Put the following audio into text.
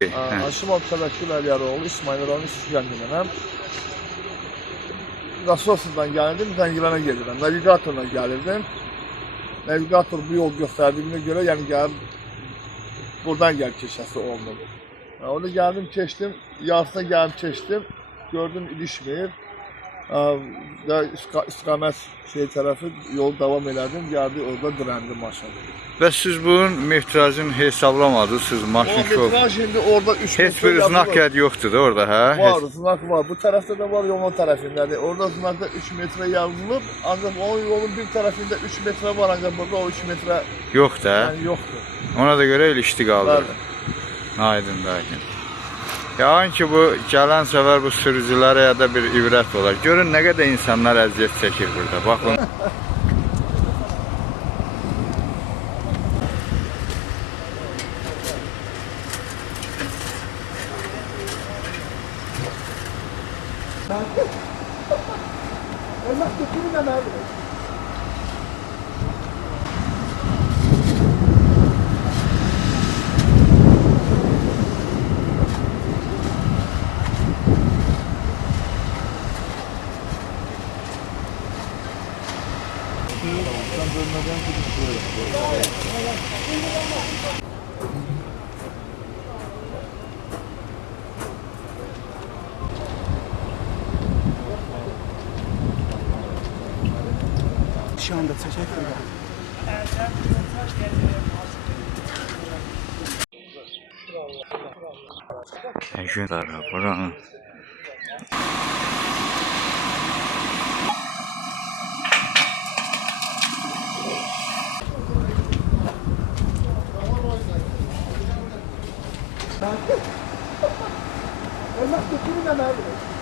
Aşımov Təvəkkül Əliyaroğlu, İsmail Rayonu İstiqəndinəm. Nasosdan gəldim, Zəngilana gedirəm. Navigatorla gəlirdim. Navigator bu yol göstərdiyinə görə, yəni gəlib buradan gəlib keçəsi oldum. Orada gəldim, keçdim, yarısına gəlib keçdim, gördüm ilişmir. İstiqamət tərəfi yolu davam elədim, gəldi orada dirəndi maşın. Və siz bunun metrajını hesablamadınız, maşın şov. O metraj indi orada 3 metre heç bir znak yad yoxdur da orada, hə? Var, znak var. Bu tərəfdə də var, yolun tərəfindədir. Orada znakda 3 metre yazılıb, ancaq o yolun bir tərəfində 3 metre var, ancaq burada o 3 metre yoxdur, hə? Yəni yoxdur. Ona da görə ilişdi qaldı. Aydın, aydın. Yəqin ki, bu gələn səfər bu sürücülərə ya da bir ibrət olar. Görün nə qədər insanlar əziyyət çəkir burada. Baxın. Şu anda teşekkür ederim. Teşekkürler buranın. Ölmek de kimin emeğidir?